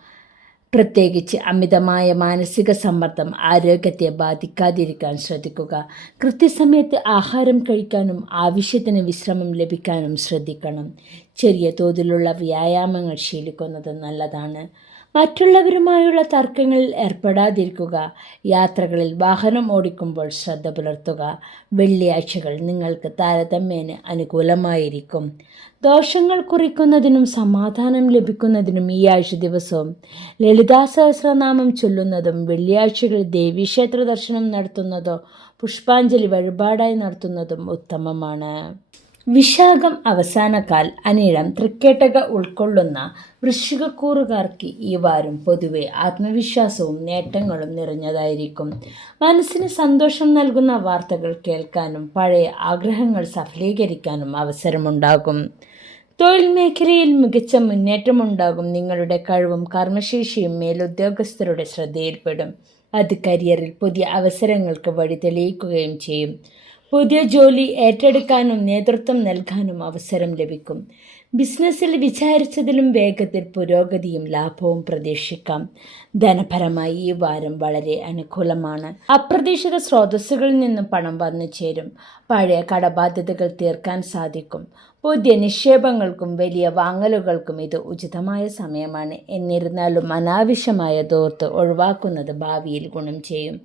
പ്രത്യേകിച്ച് അമിതമായ മാനസിക സമ്മർദ്ദം ആരോഗ്യത്തെ ബാധിക്കാതിരിക്കാൻ ശ്രദ്ധിക്കുക. കൃത്യസമയത്ത് ആഹാരം കഴിക്കാനും ആവശ്യത്തിന് വിശ്രമം ലഭിക്കാനും ശ്രദ്ധിക്കണം. ചെറിയ തോതിലുള്ള വ്യായാമങ്ങൾ ശീലിക്കുന്നത് നല്ലതാണ്. മറ്റുള്ളവരുമായുള്ള തർക്കങ്ങളിൽ ഏർപ്പെടാതിരിക്കുക. യാത്രകളിൽ വാഹനം ഓടിക്കുമ്പോൾ ശ്രദ്ധ പുലർത്തുക. വെള്ളിയാഴ്ചകൾ നിങ്ങൾക്ക് താരതമ്യേന അനുകൂലമായിരിക്കും. ദോഷങ്ങൾ കുറിക്കുന്നതിനും സമാധാനം ലഭിക്കുന്നതിനും ഈ ആഴ്ച ദിവസവും ലളിതാ സഹസ്രനാമം ചൊല്ലുന്നതും വെള്ളിയാഴ്ചകളിൽ ദേവീക്ഷേത്ര ദർശനം നടത്തുന്നതോ പുഷ്പാഞ്ജലി വഴിപാടായി നടത്തുന്നതും ഉത്തമമാണ്. വിശാഖം അവസാനക്കാൽ, അനിഴം, തൃക്കേട്ടക ഉൾക്കൊള്ളുന്ന വൃശ്ചികക്കൂറുകാർക്ക് ഈ വാരം പൊതുവെ ആത്മവിശ്വാസവും നേട്ടങ്ങളും നിറഞ്ഞതായിരിക്കും. മനസ്സിന് സന്തോഷം നൽകുന്ന വാർത്തകൾ കേൾക്കാനും പഴയ ആഗ്രഹങ്ങൾ സഫലീകരിക്കാനും അവസരമുണ്ടാകും. തൊഴിൽ മേഖലയിൽ മികച്ച മുന്നേറ്റമുണ്ടാകും. നിങ്ങളുടെ കഴിവും കർമ്മശേഷിയും മേലുദ്യോഗസ്ഥരുടെ ശ്രദ്ധയിൽപ്പെടും. അത് കരിയറിൽ പുതിയ അവസരങ്ങൾക്ക് വഴി തെളിയിക്കുകയും ചെയ്യും. പുതിയ ജോലി ഏറ്റെടുക്കാനും നേതൃത്വം നൽകാനും അവസരം ലഭിക്കും. ബിസിനസ്സിൽ വിചാരിച്ചതിലും വേഗത്തിൽ പുരോഗതിയും ലാഭവും പ്രതീക്ഷിക്കാം. ധനപരമായി ഈ വാരം വളരെ അനുകൂലമാണ്. അപ്രതീക്ഷിത സ്രോതസ്സുകളിൽ നിന്ന് പണം വന്നു ചേരും. പഴയ കടബാധ്യതകൾ തീർക്കാൻ സാധിക്കും. പുതിയ നിക്ഷേപങ്ങൾക്കും വലിയ വാങ്ങലുകൾക്കും ഇത് ഉചിതമായ സമയമാണ്. എന്നിരുന്നാലും അനാവശ്യമായ ധൂർത്ത് ഒഴിവാക്കുന്നത് ഭാവിയിൽ ഗുണം ചെയ്യും.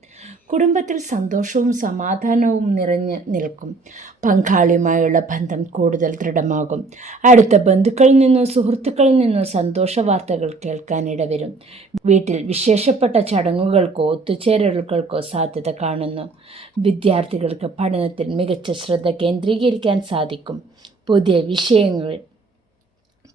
കുടുംബത്തിൽ സന്തോഷവും സമാധാനവും നിറഞ്ഞു നിൽക്കും. പങ്കാളിയുമായുള്ള ബന്ധം കൂടുതൽ ദൃഢമാകും. അടുത്ത ബന്ധുക്കളിൽ നിന്നോ സുഹൃത്തുക്കളിൽ നിന്നോ സന്തോഷ വാർത്തകൾ കേൾക്കാനിടവരും. വീട്ടിൽ വിശേഷപ്പെട്ട ചടങ്ങുകൾക്കോ ഒത്തുചേരലുകൾക്കോ സാധ്യത കാണുന്നു. വിദ്യാർത്ഥികൾക്ക് പഠനത്തിൽ മികച്ച ശ്രദ്ധ കേന്ദ്രീകരിക്കാൻ സാധിക്കും. പുതിയ വിഷയങ്ങൾ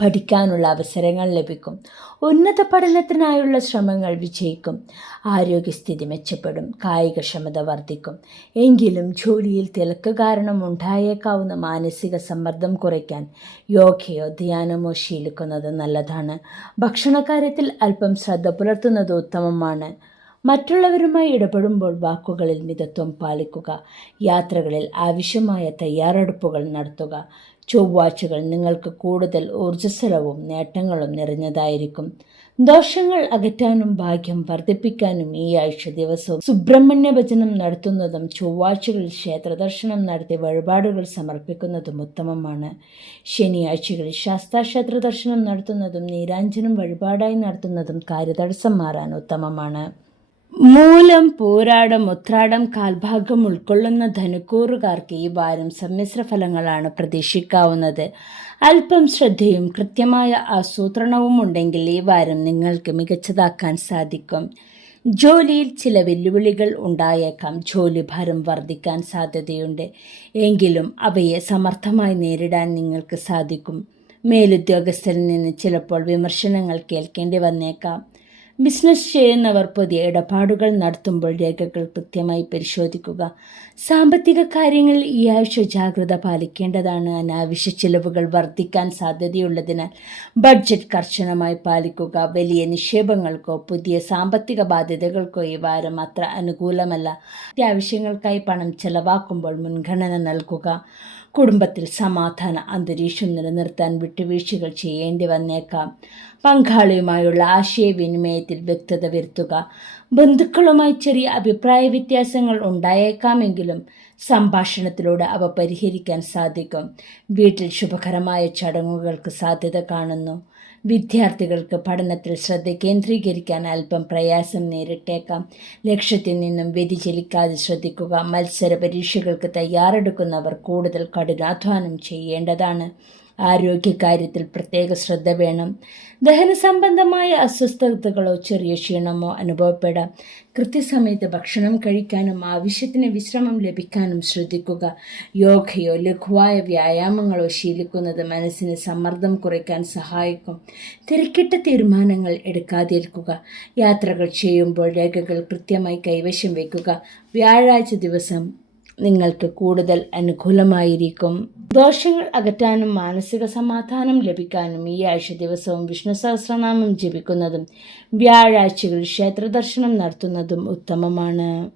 പഠിക്കാനുള്ള അവസരങ്ങൾ ലഭിക്കും. ഉന്നത പഠനത്തിനായുള്ള ശ്രമങ്ങൾ വിജയിക്കും. ആരോഗ്യസ്ഥിതി മെച്ചപ്പെടും. കായികക്ഷമത വർദ്ധിക്കും. എങ്കിലും ജോലിയിൽ തിരക്ക് കാരണം ഉണ്ടായേക്കാവുന്ന മാനസിക സമ്മർദ്ദം കുറയ്ക്കാൻ യോഗയോ ധ്യാനമോ ശീലിക്കുന്നത് നല്ലതാണ്. ഭക്ഷണകാര്യത്തിൽ അല്പം ശ്രദ്ധ പുലർത്തുന്നത് ഉത്തമമാണ്. മറ്റുള്ളവരുമായി ഇടപെടുമ്പോൾ വാക്കുകളിൽ മിതത്വം പാലിക്കുക. യാത്രകളിൽ ആവശ്യമായ തയ്യാറെടുപ്പുകൾ നടത്തുക. ചൊവ്വാഴ്ചകൾ നിങ്ങൾക്ക് കൂടുതൽ ഊർജ്ജസ്വലവും നേട്ടങ്ങളും നിറഞ്ഞതായിരിക്കും. ദോഷങ്ങൾ അകറ്റാനും ഭാഗ്യം വർദ്ധിപ്പിക്കാനും ഈ ആഴ്ച ദിവസവും സുബ്രഹ്മണ്യ ഭജനം നടത്തുന്നതും ചൊവ്വാഴ്ചകളിൽ ക്ഷേത്രദർശനം നടത്തി വഴിപാടുകൾ സമർപ്പിക്കുന്നതും ഉത്തമമാണ്. ശനിയാഴ്ചകളിൽ ശാസ്താക്ഷേത്ര ദർശനം നടത്തുന്നതും നീരാഞ്ജനം വഴിപാടായി നടത്തുന്നതും കാര്യതടസ്സം മാറാൻ ഉത്തമമാണ്. മൂലം, പൂരാടം, ഉത്രാടം കാൽഭാഗം ഉൾക്കൊള്ളുന്ന ധനുക്കൂറുകാർക്ക് ഈ വാരം സമ്മിശ്ര ഫലങ്ങളാണ് പ്രതീക്ഷിക്കാവുന്നത്. അല്പം ശ്രദ്ധയും കൃത്യമായ ആസൂത്രണവും ഉണ്ടെങ്കിൽ ഈ വാരം നിങ്ങൾക്ക് മികച്ചതാക്കാൻ സാധിക്കും. ജോലിയിൽ ചില വെല്ലുവിളികൾ ഉണ്ടായേക്കാം. ജോലിഭാരം വർദ്ധിക്കാൻ സാധ്യതയുണ്ട്. എങ്കിലും അവയെ സമർത്ഥമായി നേരിടാൻ നിങ്ങൾക്ക് സാധിക്കും. മേലുദ്യോഗസ്ഥരിൽ നിന്ന് ചിലപ്പോൾ വിമർശനങ്ങൾ കേൾക്കേണ്ടി വന്നേക്കാം. ബിസിനസ് ചെയ്യുന്നവർ പുതിയ ഇടപാടുകൾ നടത്തുമ്പോൾ രേഖകൾ കൃത്യമായി പരിശോധിക്കുക. സാമ്പത്തിക കാര്യങ്ങളിൽ ഈ ആഴ്ച ജാഗ്രത പാലിക്കേണ്ടതാണ്. അനാവശ്യ ചിലവുകൾ വർദ്ധിക്കാൻ സാധ്യതയുള്ളതിനാൽ ബഡ്ജറ്റ് കർശനമായി പാലിക്കുക. വലിയ നിക്ഷേപങ്ങൾക്കോ പുതിയ സാമ്പത്തിക ബാധ്യതകൾക്കോ ഈ വാരം അത്ര അനുകൂലമല്ല. അത്യാവശ്യങ്ങൾക്കായി പണം ചെലവാക്കുമ്പോൾ മുൻഗണന നൽകുക. കുടുംബത്തിൽ സമാധാന അന്തരീക്ഷം നിലനിർത്താൻ വിട്ടുവീഴ്ചകൾ ചെയ്യേണ്ടി വന്നേക്കാം. പങ്കാളിയുമായുള്ള ആശയവിനിമയത്തിൽ വ്യക്തത വരുത്തുക. ബന്ധുക്കളുമായി ചെറിയ അഭിപ്രായ വ്യത്യാസങ്ങൾ ഉണ്ടായേക്കാമെങ്കിലും സംഭാഷണത്തിലൂടെ അവ പരിഹരിക്കാൻ സാധിക്കും. വീട്ടിൽ ശുഭകരമായ ചടങ്ങുകൾക്ക് സാധ്യത കാണുന്നു. വിദ്യാർത്ഥികൾക്ക് പഠനത്തിൽ ശ്രദ്ധ കേന്ദ്രീകരിക്കാൻ അല്പം പ്രയാസം നേരിട്ടേക്കാം. ലക്ഷ്യത്തിൽ നിന്നും വ്യതിചലിക്കാതെ ശ്രദ്ധിക്കുക. മത്സര പരീക്ഷകൾക്ക് തയ്യാറെടുക്കുന്നവർ കൂടുതൽ കഠിനാധ്വാനം ചെയ്യേണ്ടതാണ്. ആരോഗ്യകാര്യത്തിൽ പ്രത്യേക ശ്രദ്ധ വേണം. ദഹന സംബന്ധമായ അസ്വസ്ഥതകളോ ചെറിയ ക്ഷീണമോ അനുഭവപ്പെടാം. കൃത്യസമയത്ത് ഭക്ഷണം കഴിക്കാനും ആവശ്യത്തിന് വിശ്രമം ലഭിക്കാനും ശ്രദ്ധിക്കുക. യോഗയോ ലഘുവായ വ്യായാമങ്ങളോ ശീലിക്കുന്നത് മനസ്സിന് സമ്മർദ്ദം കുറയ്ക്കാൻ സഹായിക്കും. തിരക്കിട്ട തീരുമാനങ്ങൾ എടുക്കാതിരിക്കുക. യാത്രകൾ ചെയ്യുമ്പോൾ രേഖകൾ കൃത്യമായി കൈവശം വയ്ക്കുക. വ്യാഴാഴ്ച ദിവസം നിങ്ങൾക്ക് കൂടുതൽ അനുകൂലമായിരിക്കും. ദോഷങ്ങൾ അകറ്റാനും മാനസിക സമാധാനം ലഭിക്കാനും ഈ ആഴ്ച ദിവസവും വിഷ്ണു സഹസ്രനാമം ജപിക്കുന്നതും വ്യാഴാഴ്ചകളിൽ ക്ഷേത്രദർശനം നടത്തുന്നതും ഉത്തമമാണ്.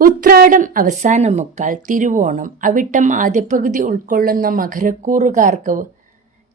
ഉത്രാടം അവസാന മുക്കാൽ, തിരുവോണം, അവിട്ടം ആദ്യ പകുതി ഉൾക്കൊള്ളുന്ന മകരക്കൂറുകാർക്ക്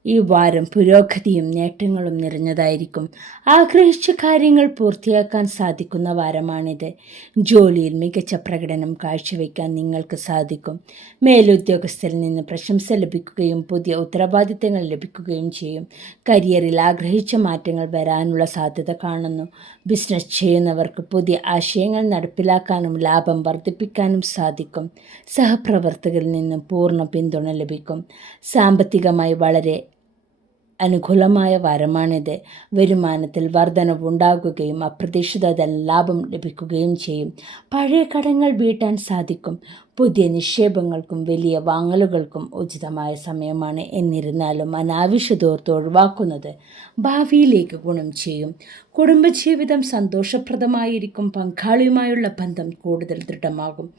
ഈ വാരം പുരോഗതിയും നേട്ടങ്ങളും നിറഞ്ഞതായിരിക്കും. ആഗ്രഹിച്ച കാര്യങ്ങൾ പൂർത്തിയാക്കാൻ സാധിക്കുന്ന വാരമാണിത്. ജോലിയിൽ മികച്ച പ്രകടനം കാഴ്ചവെക്കാൻ നിങ്ങൾക്ക് സാധിക്കും. മേലുദ്യോഗസ്ഥരിൽ നിന്ന് പ്രശംസ ലഭിക്കുകയും പുതിയ ഉത്തരവാദിത്തങ്ങൾ ലഭിക്കുകയും ചെയ്യും. കരിയറിൽ ആഗ്രഹിച്ച മാറ്റങ്ങൾ വരാനുള്ള സാധ്യത കാണുന്നു. ബിസിനസ് ചെയ്യുന്നവർക്ക് പുതിയ ആശയങ്ങൾ നടപ്പിലാക്കാനും ലാഭം വർദ്ധിപ്പിക്കാനും സാധിക്കും. സഹപ്രവർത്തകരിൽ നിന്നും പൂർണ്ണ പിന്തുണ ലഭിക്കും. സാമ്പത്തികമായി വളരെ അനുകൂലമായ വാരമാണിത്. വരുമാനത്തിൽ വർധനവുണ്ടാകുകയും അപ്രതീക്ഷിത ലാഭം ലഭിക്കുകയും ചെയ്യും. പഴയ കടങ്ങൾ വീട്ടാൻ സാധിക്കും. പുതിയ നിക്ഷേപങ്ങൾക്കും വലിയ വാങ്ങലുകൾക്കും ഉചിതമായ സമയമാണ്. എന്നിരുന്നാലും അനാവശ്യ ധൂർത്ത് ഒഴിവാക്കുന്നത് ഭാവിയിലേക്ക് ഗുണം ചെയ്യും. കുടുംബജീവിതം സന്തോഷപ്രദമായിരിക്കും. പങ്കാളിയുമായുള്ള ബന്ധം കൂടുതൽ ദൃഢമാകും.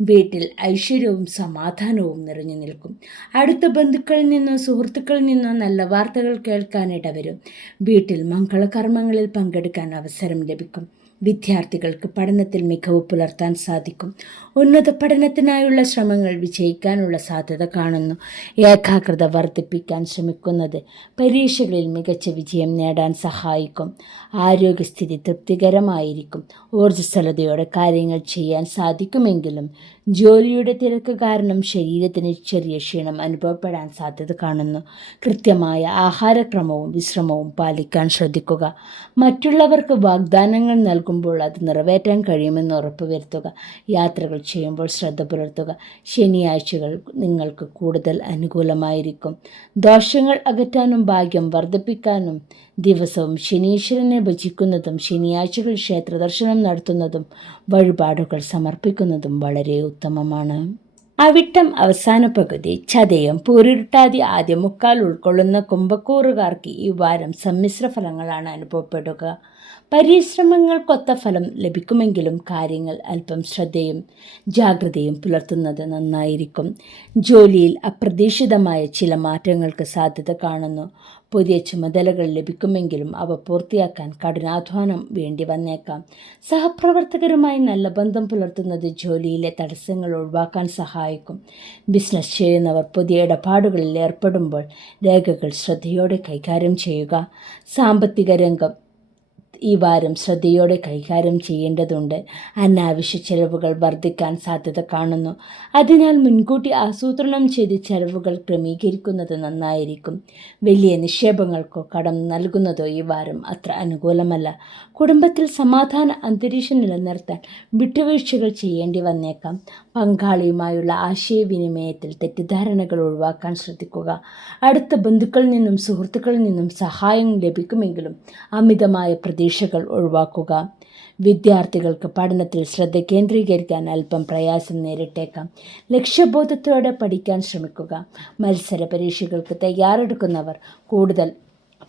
വീട്ടിൽ ഐശ്വര്യവും സമാധാനവും നിറഞ്ഞു നിൽക്കും. അടുത്ത ബന്ധുക്കളിൽ നിന്നോ സുഹൃത്തുക്കളിൽ നിന്നോ നല്ല വാർത്തകൾ കേൾക്കാനിടവരും. വീട്ടിൽ മംഗളകർമ്മങ്ങളിൽ പങ്കെടുക്കാൻ അവസരം ലഭിക്കും. വിദ്യാർത്ഥികൾക്ക് പഠനത്തിൽ മികവ് പുലർത്താൻ സാധിക്കും. ഉന്നത പഠനത്തിനായുള്ള ശ്രമങ്ങൾ വിജയിക്കാനുള്ള സാധ്യത കാണുന്നു. ഏകാഗ്രത വർദ്ധിപ്പിക്കാൻ ശ്രമിക്കുന്നത് പരീക്ഷകളിൽ മികച്ച വിജയം നേടാൻ സഹായിക്കും. ആരോഗ്യസ്ഥിതി തൃപ്തികരമായിരിക്കും. ഊർജ്ജസ്വലതയോടെ കാര്യങ്ങൾ ചെയ്യാൻ സാധിക്കുമെങ്കിലും ജോലിയുടെ തിരക്ക് കാരണം ശരീരത്തിന് ചെറിയ ക്ഷീണം അനുഭവപ്പെടാൻ സാധ്യത കാണുന്നു. കൃത്യമായ ആഹാരക്രമവും വിശ്രമവും പാലിക്കാൻ ശ്രദ്ധിക്കുക. മറ്റുള്ളവർക്ക് വാഗ്ദാനങ്ങൾ നൽകുമ്പോൾ അത് നിറവേറ്റാൻ കഴിയുമെന്ന് ഉറപ്പുവരുത്തുക. യാത്രകൾ ചെയ്യുമ്പോൾ ശ്രദ്ധ പുലർത്തുക. ശനിയാഴ്ചകൾ നിങ്ങൾക്ക് കൂടുതൽ അനുകൂലമായിരിക്കും. ദോഷങ്ങൾ അകറ്റാനും ഭാഗ്യം വർദ്ധിപ്പിക്കാനും ദിവസവും ശനീശ്വരനെ ഭജിക്കുന്നതും ശനിയാഴ്ചകൾ ക്ഷേത്രദർശനം നടത്തുന്നതും വഴിപാടുകൾ സമർപ്പിക്കുന്നതും വളരെ ഉത്തമമാണ്. അവിട്ടം അവസാന പകുതി, ചതയം, പൂരിരുട്ടാതി ആദ്യ മുക്കാൽ ഉൾക്കൊള്ളുന്ന കുംഭക്കൂറുകാർക്ക് ഈ വാരം സമ്മിശ്ര ഫലങ്ങളാണ് അനുഭവപ്പെടുക. പരിശ്രമങ്ങൾക്കൊത്ത ഫലം ലഭിക്കുമെങ്കിലും കാര്യങ്ങൾ അല്പം ശ്രദ്ധയും ജാഗ്രതയും പുലർത്തുന്നത് നന്നായിരിക്കും. ജോലിയിൽ അപ്രതീക്ഷിതമായ ചില മാറ്റങ്ങൾക്ക് സാധ്യത കാണുന്നു. പുതിയ ചുമതലകൾ ലഭിക്കുമെങ്കിലും അവ പൂർത്തിയാക്കാൻ കഠിനാധ്വാനം വേണ്ടി വന്നേക്കാം. സഹപ്രവർത്തകരുമായി നല്ല ബന്ധം പുലർത്തുന്നത് ജോലിയിലെ തടസ്സങ്ങൾ ഒഴിവാക്കാൻ സഹായിക്കും. ബിസിനസ് ചെയ്യുന്നവർ പുതിയ ഇടപാടുകളിൽ ഏർപ്പെടുമ്പോൾ രേഖകൾ ശ്രദ്ധയോടെ കൈകാര്യം ചെയ്യുക. സാമ്പത്തിക രംഗം ഈ വാരം ശ്രദ്ധയോടെ കൈകാര്യം ചെയ്യേണ്ടതുണ്ട്. അനാവശ്യ ചെലവുകൾ വർദ്ധിക്കാൻ സാധ്യത കാണുന്നു. അതിനാൽ മുൻകൂട്ടി ആസൂത്രണം ചെയ്ത് ചെലവുകൾ ക്രമീകരിക്കുന്നത് നന്നായിരിക്കും. വലിയ നിക്ഷേപങ്ങൾക്കോ കടം നൽകുന്നതോ ഈ വാരം അത്ര അനുകൂലമല്ല. കുടുംബത്തിൽ സമാധാന അന്തരീക്ഷം നിലനിർത്താൻ വിട്ടുവീഴ്ചകൾ ചെയ്യേണ്ടി വന്നേക്കാം. പങ്കാളിയുമായുള്ള ആശയവിനിമയത്തിൽ തെറ്റിദ്ധാരണകൾ ഒഴിവാക്കാൻ ശ്രദ്ധിക്കുക. അടുത്ത ബന്ധുക്കളിൽ നിന്നും സുഹൃത്തുക്കളിൽ നിന്നും സഹായം ലഭിക്കുമെങ്കിലും അമിതമായ പ്രതീക്ഷകൾ ഒഴിവാക്കുക. വിദ്യാർത്ഥികൾക്ക് പഠനത്തിൽ ശ്രദ്ധ കേന്ദ്രീകരിക്കാൻ അല്പം പ്രയാസം നേരിട്ടേക്കാം. ലക്ഷ്യബോധത്തോടെ പഠിക്കാൻ ശ്രമിക്കുക. മത്സര പരീക്ഷകൾക്ക് തയ്യാറെടുക്കുന്നവർ കൂടുതൽ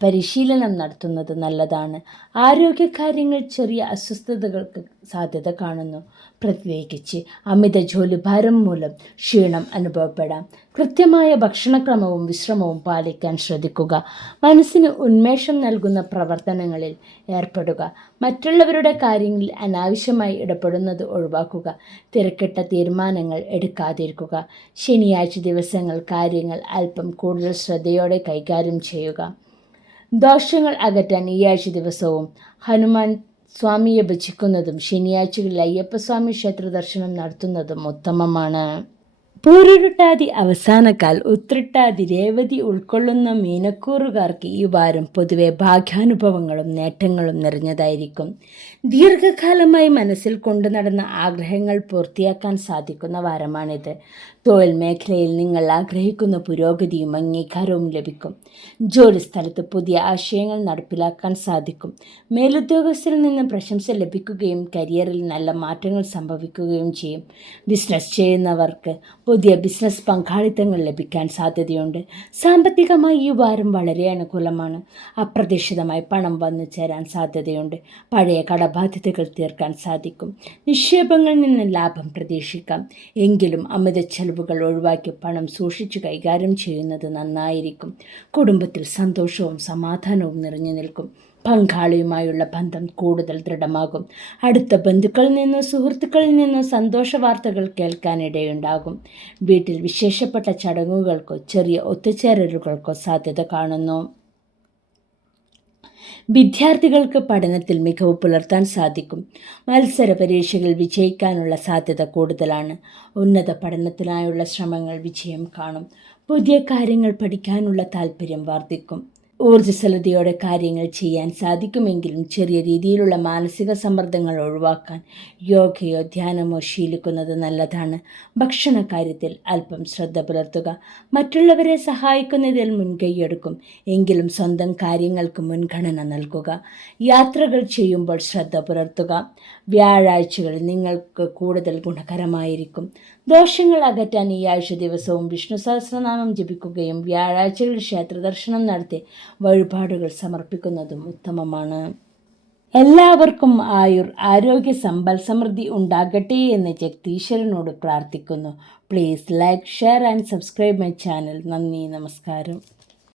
പരിശീലനം നടത്തുന്നത് നല്ലതാണ്. ആരോഗ്യകാര്യങ്ങൾ ചെറിയ അസ്വസ്ഥതകൾക്ക് സാധ്യത കാണുന്നു. പ്രത്യേകിച്ച് അമിത ജോലിഭാരം മൂലം ക്ഷീണം അനുഭവപ്പെടാം. കൃത്യമായ ഭക്ഷണക്രമവും വിശ്രമവും പാലിക്കാൻ ശ്രദ്ധിക്കുക. മനസ്സിന് ഉന്മേഷം നൽകുന്ന പ്രവർത്തനങ്ങളിൽ ഏർപ്പെടുക. മറ്റുള്ളവരുടെ കാര്യങ്ങളിൽ അനാവശ്യമായി ഇടപെടുന്നത് ഒഴിവാക്കുക. തിരക്കിട്ട തീരുമാനങ്ങൾ എടുക്കാതിരിക്കുക. ശനിയാഴ്ച ദിവസങ്ങൾ കാര്യങ്ങൾ അല്പം കൂടുതൽ ശ്രദ്ധയോടെ കൈകാര്യം ചെയ്യുക. ദോഷങ്ങൾ അകറ്റാൻ ഈ ആഴ്ച ദിവസവും ഹനുമാൻ സ്വാമിയെ ഭജിക്കുന്നതും ശനിയാഴ്ചകളിൽ അയ്യപ്പസ്വാമി ക്ഷേത്ര ദർശനം നടത്തുന്നതും ഉത്തമമാണ്. പൂരുരുട്ടാതി അവസാനക്കാൽ ഉത്രട്ടാതി രേവതി ഉൾക്കൊള്ളുന്ന മീനക്കൂറുകാർക്ക് ഈ വാരം പൊതുവെ ഭാഗ്യാനുഭവങ്ങളും നേട്ടങ്ങളും നിറഞ്ഞതായിരിക്കും. ദീർഘകാലമായി മനസ്സിൽ കൊണ്ടു നടന്ന ആഗ്രഹങ്ങൾ പൂർത്തിയാക്കാൻ സാധിക്കുന്ന വാരമാണിത്. തൊഴിൽ മേഖലയിൽ നിങ്ങൾ ആഗ്രഹിക്കുന്ന പുരോഗതിയും അംഗീകാരവും ലഭിക്കും. ജോലിസ്ഥലത്ത് പുതിയ ആശയങ്ങൾ നടപ്പിലാക്കാൻ സാധിക്കും. മേലുദ്യോഗസ്ഥരിൽ നിന്ന് പ്രശംസ ലഭിക്കുകയും കരിയറിൽ നല്ല മാറ്റങ്ങൾ സംഭവിക്കുകയും ചെയ്യും. ബിസിനസ് ചെയ്യുന്നവർക്ക് പുതിയ ബിസിനസ് പങ്കാളിത്തങ്ങൾ ലഭിക്കാൻ സാധ്യതയുണ്ട്. സാമ്പത്തികമായി ഈ വാരം വളരെ അനുകൂലമാണ്. അപ്രതീക്ഷിതമായി പണം വന്നു ചേരാൻ സാധ്യതയുണ്ട്. പഴയ കടബാധ്യതകൾ തീർക്കാൻ സാധിക്കും. നിക്ഷേപങ്ങളിൽ നിന്ന് ലാഭം പ്രതീക്ഷിക്കാം. എങ്കിലും അമിത ചെലവുകൾ ഒഴിവാക്കി പണം സൂക്ഷിച്ചു കൈകാര്യം ചെയ്യുന്നത് നന്നായിരിക്കും. കുടുംബത്തിൽ സന്തോഷവും സമാധാനവും നിറഞ്ഞു നിൽക്കും. പങ്കാളിയുമായുള്ള ബന്ധം കൂടുതൽ ദൃഢമാകും. അടുത്ത ബന്ധുക്കളിൽ നിന്നോ സുഹൃത്തുക്കളിൽ നിന്നോ സന്തോഷ വാർത്തകൾ കേൾക്കാനിടയുണ്ടാകും. വീട്ടിൽ വിശേഷപ്പെട്ട ചടങ്ങുകൾക്കോ ചെറിയ ഒത്തുചേരലുകൾക്കോ സാധ്യത കാണുന്നു. വിദ്യാർത്ഥികൾക്ക് പഠനത്തിൽ മികവ് പുലർത്താൻ സാധിക്കും. മത്സര പരീക്ഷകളിൽ വിജയിക്കാനുള്ള സാധ്യത കൂടുതലാണ്. ഉന്നത പഠനത്തിനായുള്ള ശ്രമങ്ങൾ വിജയം കാണും. പുതിയ കാര്യങ്ങൾ പഠിക്കാനുള്ള താല്പര്യം വർദ്ധിക്കും. ഊർജ്ജസ്വലതയോടെ കാര്യങ്ങൾ ചെയ്യാൻ സാധിക്കുമെങ്കിലും ചെറിയ രീതിയിലുള്ള മാനസിക സമ്മർദ്ദങ്ങൾ ഒഴിവാക്കാൻ യോഗയോ ധ്യാനമോ ശീലിക്കുന്നത് നല്ലതാണ്. ഭക്ഷണ കാര്യത്തിൽ അല്പം ശ്രദ്ധ പുലർത്തുക. മറ്റുള്ളവരെ സഹായിക്കുന്നതിൽ മുൻകൈയെടുക്കും. എങ്കിലും സ്വന്തം കാര്യങ്ങൾക്ക് മുൻഗണന നൽകുക. യാത്രകൾ ചെയ്യുമ്പോൾ ശ്രദ്ധ പുലർത്തുക. വ്യാഴാഴ്ചകളിൽ നിങ്ങൾക്ക് കൂടുതൽ ഗുണകരമായിരിക്കും. ദോഷങ്ങൾ അകറ്റാൻ ഈ ആഴ്ച ദിവസവും വിഷ്ണു സഹസ്രനാമം ജപിക്കുകയും വ്യാഴാഴ്ചകളിൽ ക്ഷേത്ര ദർശനം നടത്തി വഴിപാടുകൾ സമർപ്പിക്കുന്നതും ഉത്തമമാണ്. എല്ലാവർക്കും ആരോഗ്യ സമ്പൽ സമൃദ്ധി ഉണ്ടാകട്ടെ എന്ന് ജഗദീശ്വരനോട് പ്രാർത്ഥിക്കുന്നു. Please like, share and subscribe my channel. നന്ദി, നമസ്കാരം.